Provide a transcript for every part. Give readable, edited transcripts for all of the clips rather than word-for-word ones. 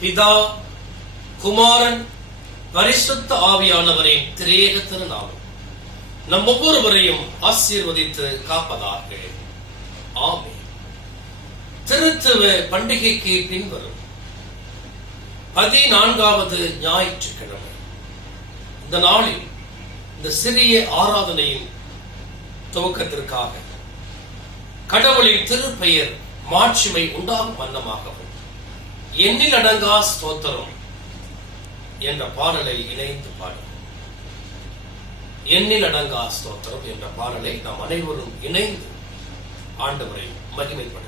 பிதா, குமாரன், பரிசுத்த ஆவியானவரின் திரியேக திருநாமம் நம் ஒவ்வொருவரையும் ஆசீர்வதித்து காப்பதாக. ஆமென். திருத்துவ பண்டிகைக்கு பின்வரும் 14வது ஞாயிற்றுக்கிழமை. இந்த நாளில் இந்த சிறிய ஆராதனையின் துவக்கத்திற்காக கடவுளின் திருப்பெயர் மாட்சிமை உண்டாகும் வண்ணமாகவும் எண்ணில் அடங்கா ஸ்தோத்திரம் என்ற பாடலை இணைந்து பாடும். எண்ணில் அடங்கா ஸ்தோத்திரம் என்ற பாடலை நாம் அனைவரும் இணைந்து ஆண்டவரை மகிமைப்படுத்தும்.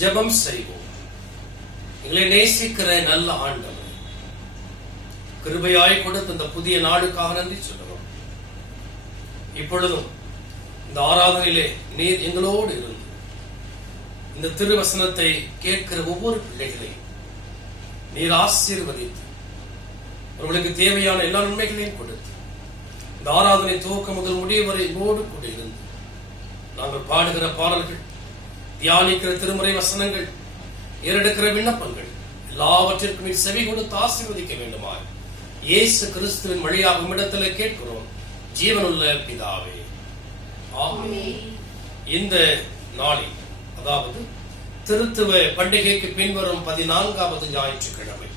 ஜெபம் செய்வோம். எங்களை நேசிக்கிற நல்ல ஆண்டவர், கிருபையாய் கொடுத்த இந்த புதிய நாளுக்காக நன்றி சொல்லுவோம். இப்பொழுதும் இந்த ஆராதனையிலே நீர் எங்களோடு இருந்து இந்த திருவசனத்தை கேட்கிற ஒவ்வொரு பிள்ளைகளையும் நீர் ஆசீர்வதித்து அவர்களுக்கு தேவையான எல்லா நன்மைகளையும் கொடுத்து இந்த ஆராதனை துவக்கம் முதல் முடிவு வரை எங்களோடு கூட இருந்து நாங்கள் பாடுகிற பாடல்கள், தியானிக்கிற திருமுறை வசனங்கள், ஏறெடுக்கிற விண்ணப்பங்கள் எல்லாவற்றிற்கும் நீர் செவி கொடுத்து ஆசீர்வதிக்க வேண்டுமாய் இயேசு கிறிஸ்துவின் வழியாக உம்மிடத்தில் கேட்கிறோம் ஜீவனுள்ள பிதாவே, ஆமென். இந்த நாளில், அதாவது திருத்துவ பண்டிகைக்கு பின்வரும் 14வது ஞாயிற்றுக்கிழமை,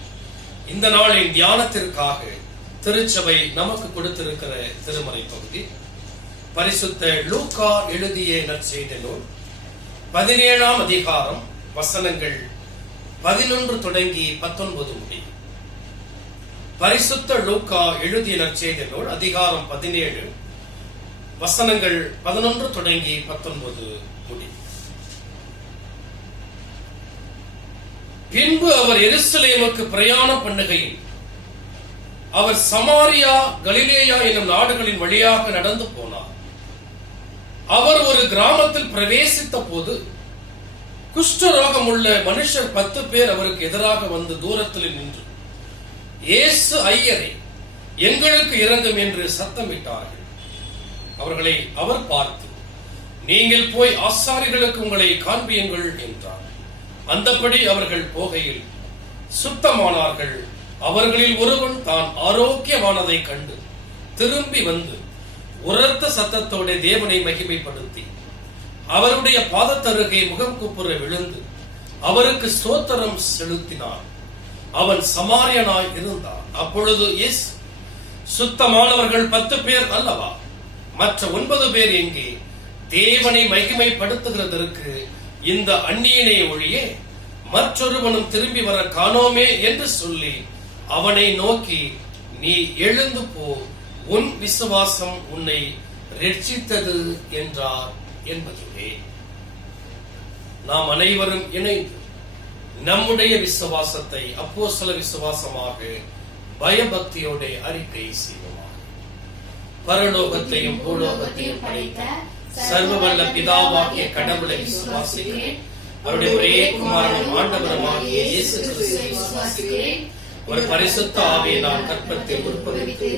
இந்த நாளின் தியானத்திற்காக திருச்சபை நமக்கு கொடுத்திருக்கிற திருமறை பகுதி பரிசுத்த லூக்கா எழுதிய நற்செய்தி நூல் 17ஆம் அதிகாரம் வசனங்கள் 11 தொடங்கி 19 முடியும். பரிசுத்த லூக்கா எழுதிய நற்செய்தி நூல் அதிகாரம் 17 வசனங்கள் 11 தொடங்கி 19 முடியும். பின்பு அவர் எருசலேமுக்கு பிரயாணம் பண்ணுகையில் அவர் சமாரியா, கலிலேயா என்னும் நாடுகளின் வழியாக நடந்து போனார். அவர் ஒரு கிராமத்தில் பிரவேசித்த போது குஷ்டரோகம் உள்ள மனுஷர் 10 பேர் அவருக்கு எதிராக வந்து தூரத்தில் நின்று, இயேசு ஐயரே, எங்களுக்கு இரங்கும் என்று சத்தமிட்டார்கள். அவர்களை அவர் பார்த்து, நீங்கள் போய் ஆசாரிகளுக்கு உங்களை காண்பியுங்கள் என்றார். அந்தபடி அவர்கள் போகையில் சுத்தமானார்கள். அவர்களில் ஒருவன் தான் ஆரோக்கியமானதை கண்டு திரும்பி வந்து உரத்த சத்தத்தோட தேவனை மகிமைப்படுத்தி அவருடைய பாதத்தருகே முகம் குப்புற விழுந்து அவருக்கு ஸ்தோத்திரம் செலுத்தினார். அவன் சமாரியனாய் இருந்தான். அப்பொழுது இயேசு, சுத்தமானவர்கள் 10 பேர் அல்லவா? மற்ற 9 பேர் எங்கே? தேவனை மகிமைப்படுத்துகிறதற்கு இந்த அந்நியனை ஒழிய மற்றொருவனும் திரும்பி வர காணோமே என்று சொல்லி அவனை நோக்கி, நீ எழுந்து போ, உன் விசுவாசம் உன்னை ரட்சித்தது என்றார் என்பதுவே. நாம் அனைவரும் இணைந்து நம்முடைய விசுவாசத்தை அப்போஸ்தல விசுவாசமாக பயபக்தியோட அறிக்கை செய்வோமாக. பரலோகத்தையும் பூலோகத்தையும் படைத்த சர்வவல்ல பிதாவாகிய கடவுளை விசுவாசிக்கிறேன். அவருடைய ஒரே குமாரனும் ஆண்டவருமாகிய இயேசு கிறிஸ்துவை விசுவாசிக்கிறேன். ஒரு பரிசுத்த ஆவியினால் கற்பத்தில் உற்பவித்து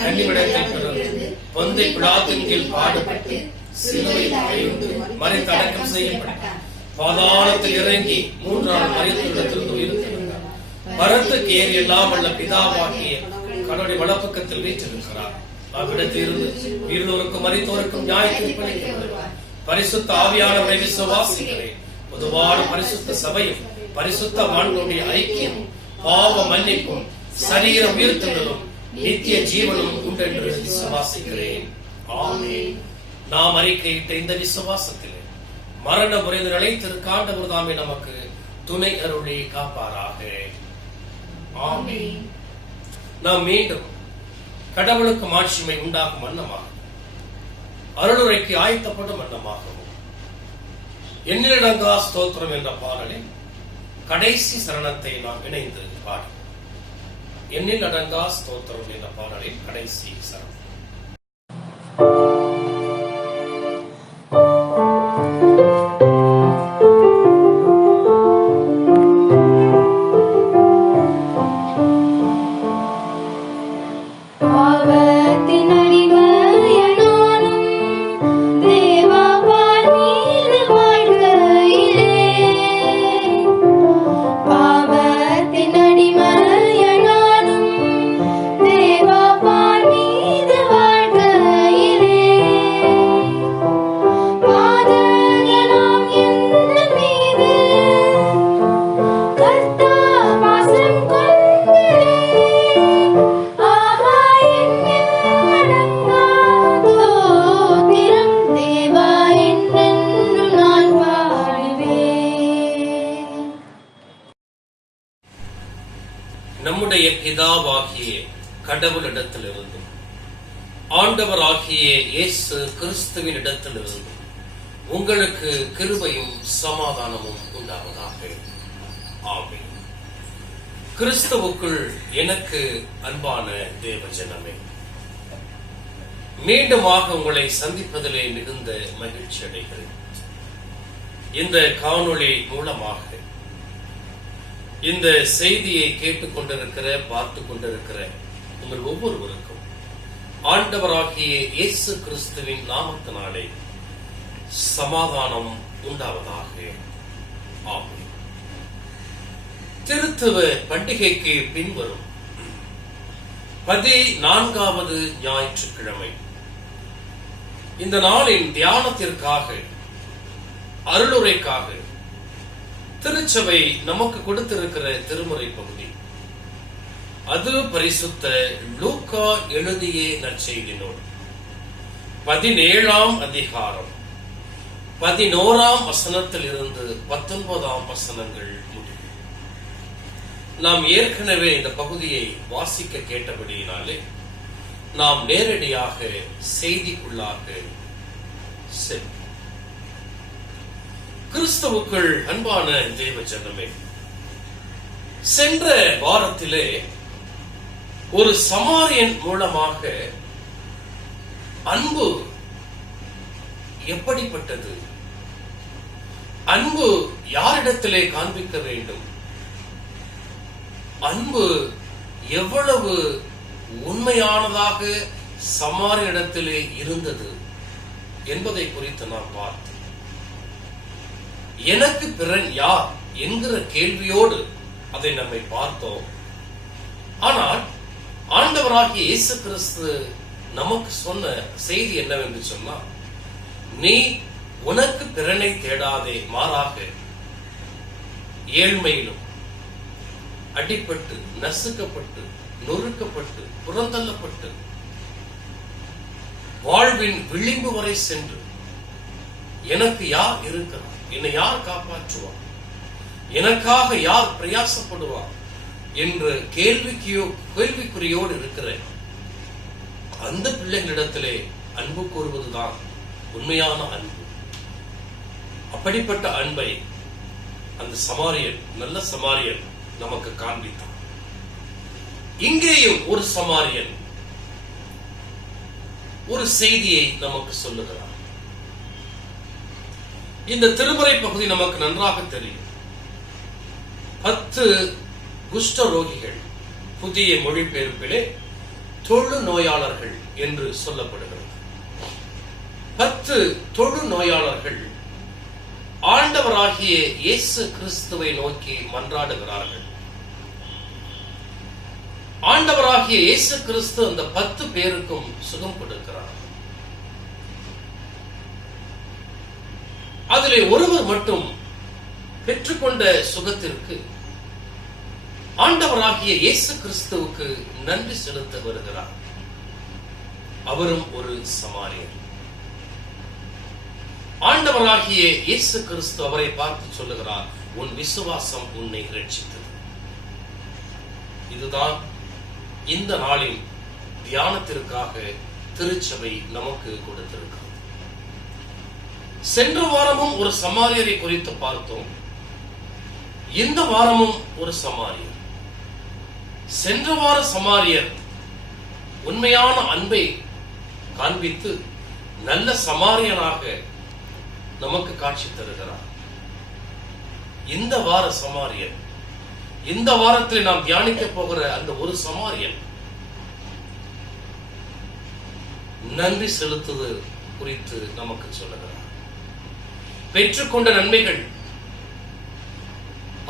கன்னிமிடத்தில் பிறந்து பொந்தை பிலாத்தின் கீழ் பாடுபட்டு சிலுவையில் அறையுண்டு மரித்தடக்கம் செய்யப்பட்டார். பாதாளத்தில் இறங்கி 3ஆம் மரித்தெழுந்து உயிர்த்தெழுந்தார். பரத்துக்கு ஏறி எல்லாம் வல்ல பிதாவாகிய கடவுளுடைய வலப்பக்கத்தில் வீற்றிருக்கிறார். அவ்விடத்தில் இருந்து உயிரோருக்கும் மரித்தோருக்கும் நியாயத்தீர்ப்பளிக்க வருவார். பரிசுத்த ஆவியானவரை விசுவாசிக்கிறேன். பொதுவான பரிசுத்த சபையும் பரிசுத்தவான்களுடைய ஐக்கியம், பாவ மன்னிப்பும், சரீர உயிர்த்தெழுதலும், நித்திய ஜீவனும் உண்டென்று விசுவாசிக்கிறேன். ஆமென். நாம் அறிக்கையிட்ட இந்த விசுவாசத்திலே மரண முறைந்து நிலைத்திருக்க ஆண்டவர் தாமே நமக்கு துணை அருளை காப்பாராக. ஆமென். நாம் மீண்டும் கடவுளுக்கு மாட்சிமை உண்டாகும் வண்ணமாக, அருளுரைக்கு ஆயத்தப்படும் வண்ணமாகவும் எண்ணிலடங்கா ஸ்தோத்திரம் என்ற பாடலின் கடைசி சரணத்தை நாம் இணைந்து பாடும். எண்ணிலடங்கா ஸ்தோத்திரம் என்ற பாடலின் கடைசி சரணம். நம்முடைய பிதாவாகிய கடவுளிடத்திலிருந்தும் ஆண்டவராகிய இயேசு கிறிஸ்துவின் இடத்திலிருந்தும் உங்களுக்கு கிருபையும் சமாதானமும் உண்டாவதாக. ஆமென். கிறிஸ்துவுக்குள் எனக்கு அன்பான தேவ ஜனமே, மீண்டுமாக உங்களை சந்திப்பதிலே மிகுந்த மகிழ்ச்சி அடைகிறேன். இந்த காணொளி மூலமாக இந்த செய்தியை கேட்டுக் கொண்டிருக்கிற, பார்த்து கொண்டிருக்கிற உங்கள் ஒவ்வொருவருக்கும் ஆண்டவராகிய இயேசு கிறிஸ்துவின் நாமத்தினாலே சமாதானம் உண்டாவதாக. ஆமென். திருத்துவ பண்டிகைக்கு பின்வரும் 14வது ஞாயிற்றுக்கிழமை இந்த நாளின் தியானத்திற்காக, அருளுரைக்காக திருச்சபை நமக்கு கொடுத்திருக்கிற திருமுறை பகுதி, அது பரிசுத்த லூக்கா எழுதிய நற்செய்தி நூல் 17ஆம் அதிகாரம் 11ஆம் வசனத்தில் இருந்து 19ஆம் வசனங்கள் முடியும். நாம் ஏற்கனவே இந்த பகுதியை வாசிக்க கேட்டபடியினாலே நாம் நேரடியாக செய்திக்குள்ளாக செல்வோம். கிறிஸ்துவுக்குள் அன்பான தேவ ஜனமே, சென்ற வாரத்திலே ஒரு சமாரியன் மூலமாக அன்பு எப்படிப்பட்டது, அன்பு யாரிடத்திலே காண்பிக்க வேண்டும், அன்பு எவ்வளவு உண்மையானதாக சமாரியனிடத்திலே இருந்தது என்பதை குறித்து நாம் பார்த்தோம். எனக்கு பிறன் யார் என்கிற கேள்வியோடு அதை நம்மை பார்த்தோம். ஆனால் ஆண்டவராகிய இயேசு கிறிஸ்து நமக்கு சொன்ன செய்தி என்னவென்று சொன்னால், நீ உனக்கு பிறனை தேடாதே, மாறாக ஏழ்மையிலும் அடிபட்டு நசுக்கப்பட்டு நொறுக்கப்பட்டு புறந்தள்ளப்பட்டு வாழ்வின் விளிம்பு வரை சென்று எனக்கு யார் இருக்கிறார், என்னை யார் காப்பாற்றுவார், எனக்காக யார் பிரயாசப்படுவார் என்ற கேள்விக்குறியோடு இருக்கிற அந்த பிள்ளைகளிடத்திலே அன்பு கூறுவதுதான் உண்மையான அன்பு. அப்படிப்பட்ட அன்பை அந்த சமாரியன், நல்ல சமாரியன் நமக்கு காண்பித்தான். இங்கேயும் ஒரு சமாரியன் ஒரு செய்தியை நமக்கு சொல்லுகிறார். இந்த திருமறை பகுதி நமக்கு நன்றாக தெரியும். 10 குஷ்ட ரோகிகள், புதிய மொழிபெயர்ப்பிலே தொழு நோயாளர்கள் என்று சொல்லப்படுகிறது. 10 தொழு நோயாளர்கள் ஆண்டவராகிய இயேசு கிறிஸ்துவை நோக்கி மன்றாடுகிறார்கள். ஆண்டவராகிய இயேசு கிறிஸ்து அந்த 10 பேருக்கும் சுகம் கொடுக்கிறார். அதிலே ஒருவர் மட்டும் பெற்றுக்கொண்ட சுகத்திற்கு ஆண்டவராகிய இயேசு கிறிஸ்துவுக்கு நன்றி செலுத்த வருகிறார். அவரும் ஒரு சமாரியர். ஆண்டவராகிய இயேசு கிறிஸ்து அவரை பார்த்து சொல்லுகிறார், உன் விசுவாசம் உன்னை ரட்சித்தது. இதுதான் இந்த நாளில் தியானத்திற்காக திருச்சபை நமக்கு கொடுத்திருக்கிறது. சென்ற வாரமும் ஒரு சமாரியரை குறித்து பார்த்தோம். இந்த வாரமும் ஒரு சமாரியர். சென்ற வார சமாரியர் உண்மையான அன்பை காண்பித்து நல்ல சமாரியனாக நமக்கு காட்சி தருகிறார். இந்த வார சமாரியர், இந்த வாரத்தில் நாம் தியானிக்க போகிற அந்த ஒரு சமாரியன் நன்றி செலுத்துவது குறித்து நமக்கு சொல்லுகிறார். பெற்றுக்கொண்ட நன்மைகள்,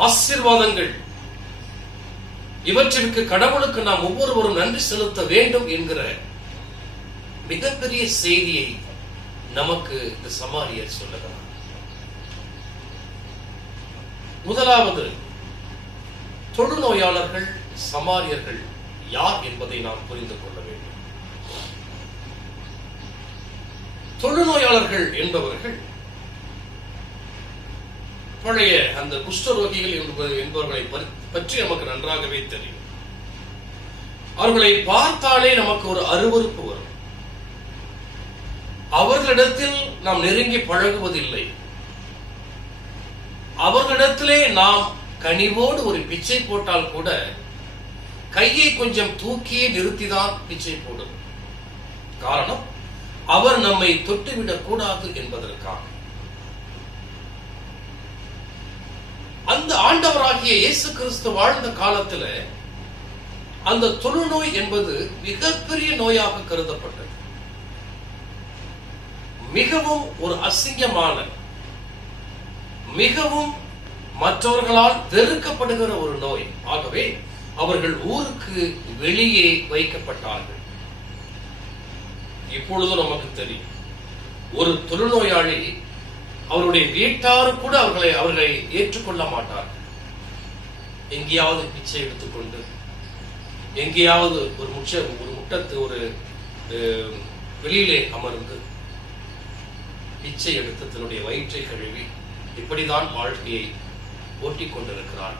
ஆசீர்வாதங்கள், இவற்றிற்கு கடவுளுக்கு நாம் ஒவ்வொருவரும் நன்றி செலுத்த வேண்டும் என்கிற மிகப்பெரிய செய்தியை நமக்கு இந்த சமாரியர் சொல்லுகிறார். முதலாவது, தொழுநோயாளர்கள் சமாரியர்கள் யார் என்பதை நாம் புரிந்து கொள்ள வேண்டும். தொழுநோயாளர்கள் என்பவர்கள் பழைய அந்த குஷ்டரோகிகள் என்பவர்களை பற்றி நமக்கு நன்றாகவே தெரியும். அவர்களை பார்த்தாலே நமக்கு ஒரு அருவருப்பு வரும். அவர்களிடத்தில் நாம் நெருங்கி பழகுவதில்லை. அவர்களிடத்திலே நாம் கனிவோடு ஒரு பிச்சை போட்டால் கூட கையை கொஞ்சம் தூக்கியே நிறுத்திதான் பிச்சை போடும். காரணம், அவர் நம்மை தொட்டுவிடக் கூடாது என்பதற்காக. அந்த ஆண்டவராகிய இயேசு கிறிஸ்து வாழ்ந்த காலத்துல அந்த தொழுநோய் என்பது மிகப்பெரிய நோயாக கருதப்பட்டது. மிகவும் ஒரு அசிங்கமான, மிகவும் மற்றவர்களால் வெறுக்கப்படுகிற ஒரு நோய். ஆகவே அவர்கள் ஊருக்கு வெளியே வைக்கப்பட்டார்கள். இப்பொழுது நமக்கு தெரியும், ஒரு தொழுநோயாளி அவருடைய வீட்டாரு கூட அவர்களை ஏற்றுக்கொள்ள மாட்டார்கள். எங்கேயாவது பிச்சை எடுத்துக்கொண்டு, எங்கேயாவது ஒரு முட்டத்து ஒரு வெளியிலே அமர்ந்து பிச்சை எடுத்து தன்னுடைய வயிற்றை கழுவி இப்படிதான் வாழ்க்கையை ஓட்டிக் கொண்டிருக்கிறார்.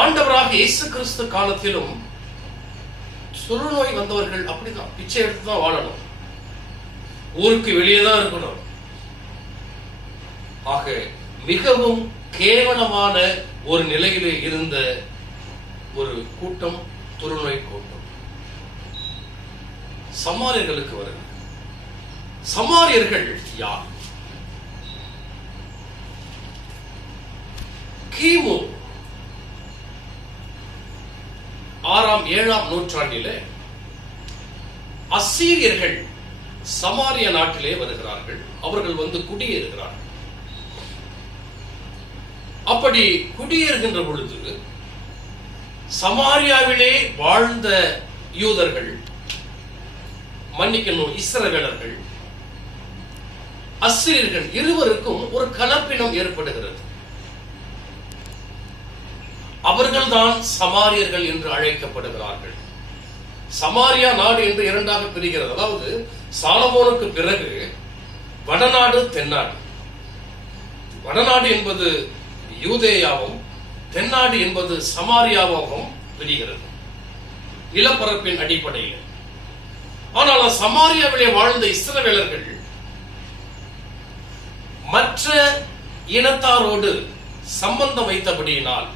ஆண்டவராக இயேசு கிறிஸ்து காலத்திலும் தொழுநோய் வந்தவர்கள் அப்படிதான் பிச்சை எடுத்துதான் வாழணும், ஊருக்கு வெளியே தான் இருக்கணும். ஆக மிகவும் கேவலமான ஒரு நிலையிலே இருந்த ஒரு கூட்டம் தொழுநோய் கூட்டம். சமாரியர்களுக்கு வருகிறது. சமாரியர்கள் யார்? கிமு 6ஆம் 7ஆம் நூற்றாண்டிலே அசீரியர்கள் சமாரிய நாட்டிலே வருகிறார்கள். அவர்கள் வந்து குடியேறுகிறார்கள். அப்படி குடியேறுகின்ற பொழுது சமாரியாவிலே வாழ்ந்த யூதர்கள், மன்னிக்கணும், இஸ்ரவேலர்கள், அசீரியர்கள் இருவருக்கும் ஒரு கலப்பினம் ஏற்படுகிறது. அவர்கள்தான் சமாரியர்கள் என்று அழைக்கப்படுகிறார்கள். சமாரியா நாடு என்று இரண்டாக பிரிகிறது. அதாவது சாலமோனுக்கு பிறகு வடநாடு, தென்னாடு. வடநாடு என்பது யூதேயாவும், தென்னாடு என்பது சமாரியாவாகவும் பிரிகிறது நிலப்பரப்பின் அடிப்படையில். ஆனால் சமாரியாவிலே வாழ்ந்த இஸ்ரவேலர்கள் மற்ற இனத்தாரோடு சம்பந்தம் வைத்தபடியினால்,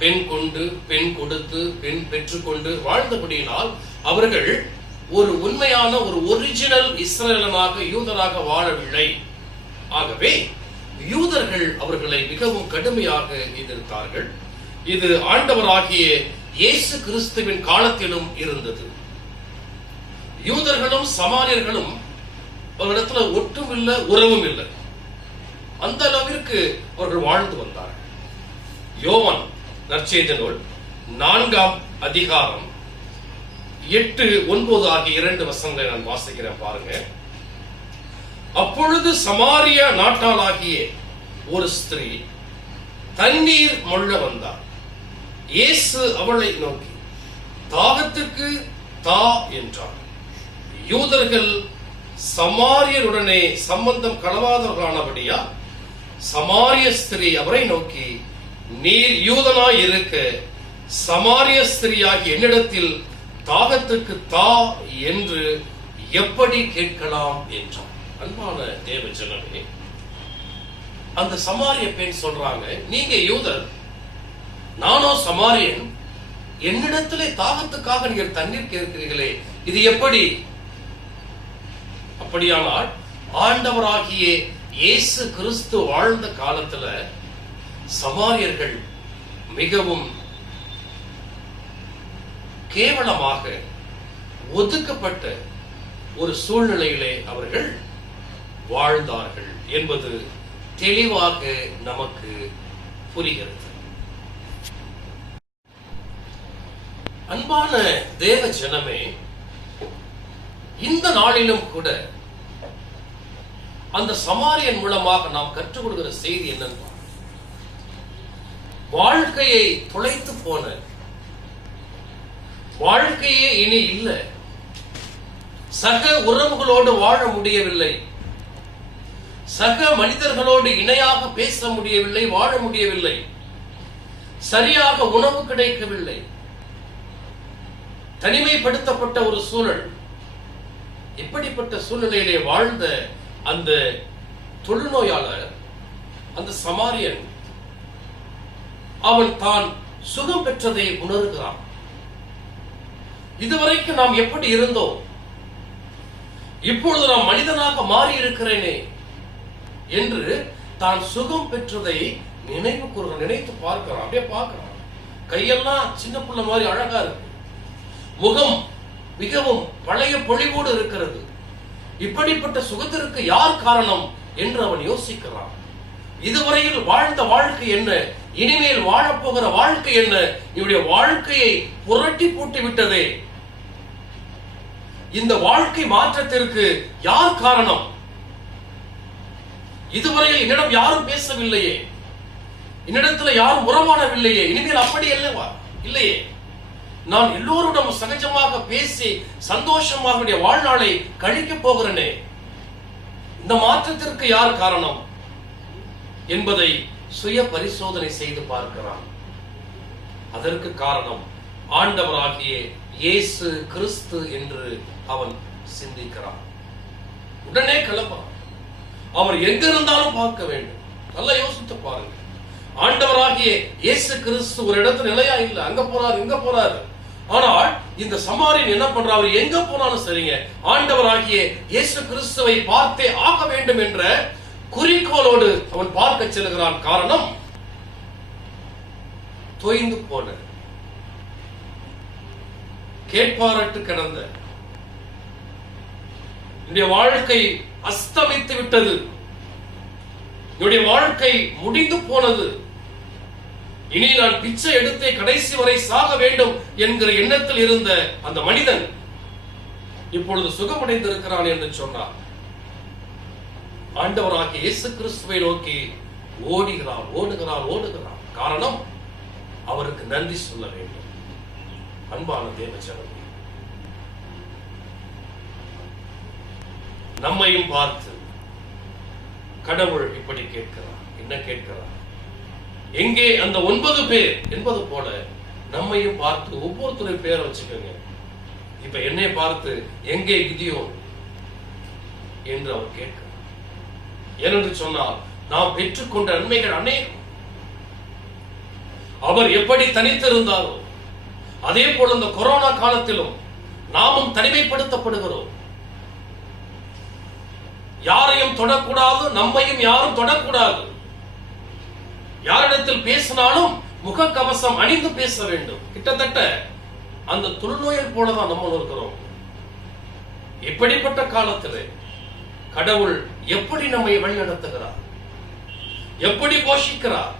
பெண் கொண்டு, பெண் கொடுத்து, பெண் பெற்றுக்கொண்டு வாழ்ந்தபடியினால் அவர்கள் ஒரு உண்மையான ஒரு ஒரிஜினல் இஸ்ரவேலனாக, யூதராக வாழவில்லை. ஆகவே யூதர்கள் அவர்களை மிகவும் கடுமையாக எதிர்த்தார்கள். இது ஆண்டவராகிய இயேசு கிறிஸ்துவின் காலத்திலும் இருந்தது. யூதர்களும் சமாரியர்களும் அவரிடத்துல ஒட்டும் இல்லை, உறவும் இல்லை. அந்த அளவிற்கு அவர்கள் வாழ்ந்து வந்தார்கள். யோவான் நற்செய்தி நூல் 4ஆம் அதிகாரம் 8, 9 ஆகிய 2 வசனங்களை நான் வாசிக்கிறேன், பாருங்க. அப்பொழுது சமாரியா நாட்டாளாகிய ஒரு ஸ்திரீ தண்ணீர் மொள்ள வந்தார். இயேசு அவளை நோக்கி, தாகத்துக்கு தா என்றார். யூதர்கள் சமாரியருடனே சம்பந்தம் களவாதவர்களானபடியா சமாரிய ஸ்திரீ அவரை நோக்கி, நீர் யூதனாய் இருக்க சமாரிய ஸ்திரீயாகிய என்னிடத்தில் தாகத்துக்கு தா என்று எப்படி கேட்கலாம் என்றார். அன்பான தேவ ஜனமே, அந்த சமாரிய பெண் சொல்றாங்க, நீங்க யூதர், நானோ சமாரியன், என்னிடத்திலே தாகத்துக்காக நீங்கள் தண்ணீர் கேட்கிறீர்களே, இது எப்படி? அப்படியானால் ஆண்டவராகிய இயேசு கிறிஸ்து வாழ்ந்த காலத்துல சமாரியர்கள் மிகவும் கேவலமாக ஒதுக்கப்பட்ட ஒரு சூழ்நிலையிலே அவர்கள் வாழ்ந்தார்கள் என்பது தெளிவாக நமக்கு புரிகிறது. அன்பான தேவ ஜனமே, இந்த நாளிலும் கூட அந்த சமாரியன் மூலமாக நாம் கற்றுக் கொடுக்கிற செய்தி என்னன்னா, வாழ்க்கையை தொலைத்து போன, வாழ்க்கையே இனி இல்லை, சக உறவுகளோடு வாழ முடியவில்லை, சக மனிதர்களோடு இணையாக பேச முடியவில்லை, வாழ முடியவில்லை, சரியாக உணவு கிடைக்கவில்லை, தனிமைப்படுத்தப்பட்ட ஒரு சூழல். இப்படிப்பட்ட சூழ்நிலையிலே வாழ்ந்த அந்த தொழுநோயாளர், அந்த சமாரியன், அவன் தான் சுகம் பெற்றதை உணர்கிறான். இதுவரைக்கும் நாம் எப்படி இருந்தோம், இப்பொழுது நாம் மனிதனாக மாறி இருக்கிறேனே என்று தான் சுகம் பெற்றதை நினைவு கூறுகிறான், நினைத்து பார்க்கிறான். அப்படியே பார்க்கிறான், கையெல்லாம் சின்ன பிள்ளை மாதிரி அழகா இருக்கு, முகம் மிகவும் பழைய பொலிவோடு இருக்கிறது. இப்படிப்பட்ட சுகத்திற்கு யார் காரணம் என்று அவன் யோசிக்கிறான். இதுவரையில் வாழ்ந்த வாழ்க்கை என்ன, இனிமேல் வாழப்போகிற வாழ்க்கை என்ன, இவருடைய வாழ்க்கையை புரட்டி போட்டு விட்டதே. இந்த வாழ்க்கை மாற்றத்திற்கு யார் காரணம்? இதுவரையில் என்னிடம் யாரும் பேசவில்லையே, என்னிடத்துல யாரும் உறவாடவில்லையே, இனிமேல் அப்படி அல்லவா இல்லையே, நான் எல்லோருடன் சகஜமாக பேசி சந்தோஷமாக வாழ்நாளை கழிக்க போகிறேனே, இந்த மாற்றத்திற்கு யார் காரணம் என்பதை சுய பரிசோதனை செய்து பார்க்கிறான். அதற்கு காரணம் ஆண்டவராகிய இயேசு கிறிஸ்து என்று அவன் சிந்திக்கிறான். உடனே கிளம்புறான். அவர் எங்க இருந்தாலும் பார்க்க வேண்டும். நல்லா யோசித்து பாருங்க. ஆண்டவராகிய இயேசு கிறிஸ்து ஒரு இடத்துல நிலையா இல்லை, அங்க போறாரு இங்க போறாரு. ஆனால் இந்த சமாரியன் என்ன பண்றாரு, எங்க போனாலும் சரிங்க, ஆண்டவராகிய இயேசு கிறிஸ்துவை பார்த்தே ஆக வேண்டும் என்ற குறிக்கோளோடு அவன் பார்க்க செல்கிறான். காரணம், தொய்ந்து போன, கேட்பாரட்டு கிடந்த, என்னுடைய வாழ்க்கை அஸ்தமித்து விட்டது, என்னுடைய வாழ்க்கை முடிந்து போனது, இனி நான் பிச்சை எடுத்தே கடைசி வரை சாக வேண்டும் என்கிற எண்ணத்தில் இருந்த அந்த மனிதன் இப்பொழுது சுகமடைந்து இருக்கிறான் என்று சொன்னார். ஆண்டவராகிய இயேசு கிறிஸ்துவை நோக்கி ஓடுகிறான். காரணம், அவருக்கு நன்றி சொல்ல வேண்டும். அன்பான தேவஜனமே, நம்மையும் பார்த்து கடவுள் இப்படி கேட்கிறார். என்ன கேட்கிறார்? எங்கே அந்த 9 பேர் என்பது போல நம்மையும் பார்த்து ஒவ்வொருத்தரும் பேரை வச்சுக்கோங்க. இப்ப என்னை பார்த்து எங்கே கிதியோன் என்று அவர் கேட்கிறார். ஏனென்று சொன்னால் நாம் பெற்றுக்கொண்ட நன்மைகள் அநேகம். அவர் எப்படி தனித்திருந்தாரோ அதே போல இந்த கொரோனா காலத்திலும் நாமும் தனிமைப்படுத்தப்படுகிறோம். யாரையும் தொடக்கூடாது, நம்மையும் யாரும் தொடக்கூடாது. யாரிடத்தில் பேசினாலும் முகக்கவசம் அணிந்து பேச வேண்டும். கிட்டத்தட்ட அந்த தொழுநோயல் போலதான் நம்ம இருக்கிறோம். இப்படிப்பட்ட காலத்தில் கடவுள் எப்படி நம்மை வழிநடத்துகிறார், எப்படி போஷிக்கிறார்,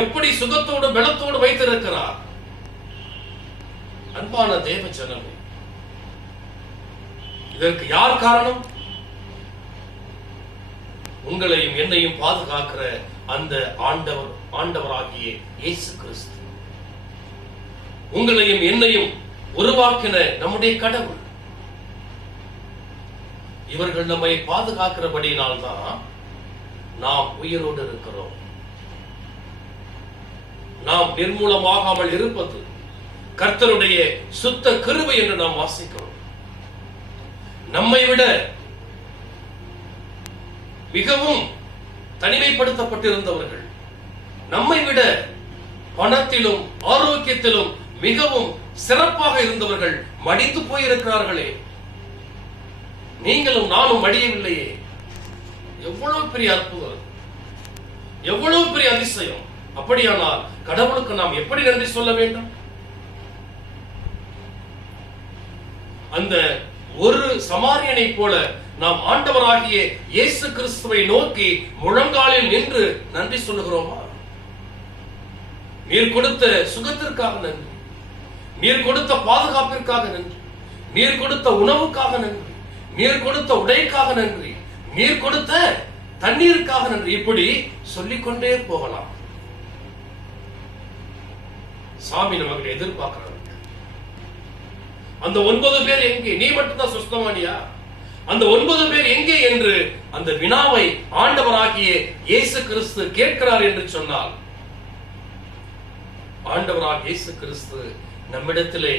எப்படி சுகத்தோடு பலத்தோடு வைத்திருக்கிறார். அன்பான தேவ ஜனமே, இதற்கு யார் காரணம்? உங்களையும் என்னையும் பாதுகாக்கிற அந்த ஆண்டவராகிய இயேசு கிறிஸ்து. உங்களையும் என்னையும் உருவாக்கின நம்முடைய கடவுள். இவர்கள் நம்மை பாதுகாக்கிறபடியினால்தான் நாம் உயிரோடு இருக்கிறோம். நாம் நிர்மூலமாகாமல் இருப்பது கர்த்தருடைய சுத்த கிருபை என்று நாம் வாசிக்கிறோம். நம்மை விட மிகவும் தனிமைப்படுத்தப்பட்டிருந்தவர்கள், நம்மை விட பணத்திலும் ஆரோக்கியத்திலும் மிகவும் சிறப்பாக இருந்தவர்கள் மடிந்து போயிருக்கிறார்களே. நீங்களும் நானும் மடியவில்லையே. எவ்வளவு பெரிய அற்புதம், எவ்வளவு பெரிய அதிசயம். அப்படியானால் கடவுளுக்கு நாம் எப்படி நன்றி சொல்ல வேண்டும்? அந்த ஒரு சமாரியனை போல நாம் ஆண்டவராகிய இயேசு கிறிஸ்துவை நோக்கி முழங்காலில் நின்று நன்றி சொல்லுகிறோமா? நீர் கொடுத்த சுகத்திற்காக நன்றி, நீர் கொடுத்த பாதுகாப்பிற்காக நன்றி, நீர் கொடுத்த உணவுக்காக நன்றி, நீர் கொடுத்த உடைக்காக நன்றி, நீர் கொடுத்த தண்ணீருக்காக நன்றி. இப்படி சொல்லிக்கொண்டே போகலாம். சாமி நமக்கு எதிர்பார்க்கிறார். அந்த 9 பேர் எங்கே? நீ மட்டும்தான் சுஸ்தமானியா? அந்த 9 பேர் எங்கே என்று அந்த வினாவை ஆண்டவராகிய இயேசு கிறிஸ்து கேட்கிறார் என்று சொன்னால், ஆண்டவராகிய இயேசு கிறிஸ்து நம்மிடத்திலே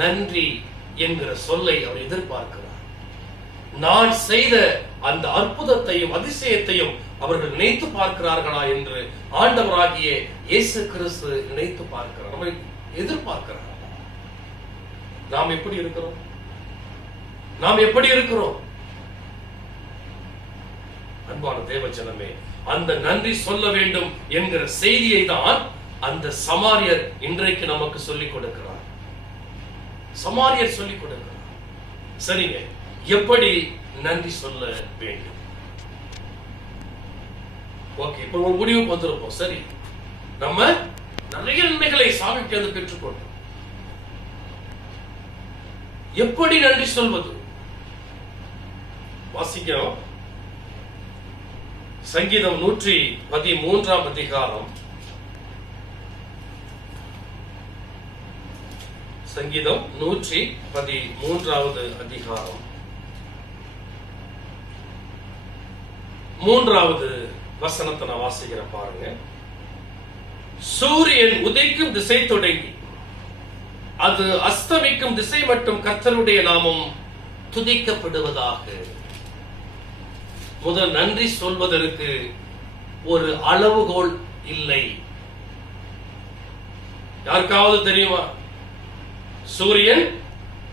நன்றி என்கிற சொல்லை அவர் எதிர்பார்க்கிறார். நான் செய்த அந்த அற்புதத்தையும் அதிசயத்தையும் அவர்கள் நினைத்து பார்க்கிறார்களா என்று ஆண்டவராகிய இயேசு கிறிஸ்து நினைத்து பார்க்கிறார், நம்மை எதிர்பார்க்கிறார். நாம் எப்படி இருக்கிறோம்? நாம் எப்படி இருக்கிறோம்? அன்பான தேவஜனமே, அந்த நன்றி சொல்ல வேண்டும் என்கிற செய்தியை தான் அந்த சமாரியர் இன்றைக்கு நமக்கு சொல்லிக் கொடுக்கிறார். சமாரியர் சொல்லிக் கொடுக்கிறார். சரிங்க, எப்படி நன்றி சொல்ல வேண்டும்? ஓகே, இப்ப ஒரு முடிவுக்கு வந்திருப்போம். சரி, நம்ம நிறைய நன்மைகளை சாமிக்கு வந்து பெற்றுக்கொண்டோம். எப்படி நன்றி சொல்வது? வாசிக்கிறோம். சங்கீதம் 113 அதிகாரம். சங்கீதம் 113 அதிகாரம் 3வது வசனத்தை நான் வாசிக்கிற பாருங்க. சூரியன் உதைக்கும் திசை தொடங்கி அது அஸ்தமிக்கும் திசை மட்டும் கர்த்தருடைய நாமம் துதிக்கப்படுவதாக. முதல் நன்றி சொல்வதற்கு ஒரு அளவுகோல் இல்லை. யாருக்காவது தெரியுமா? சூரியன்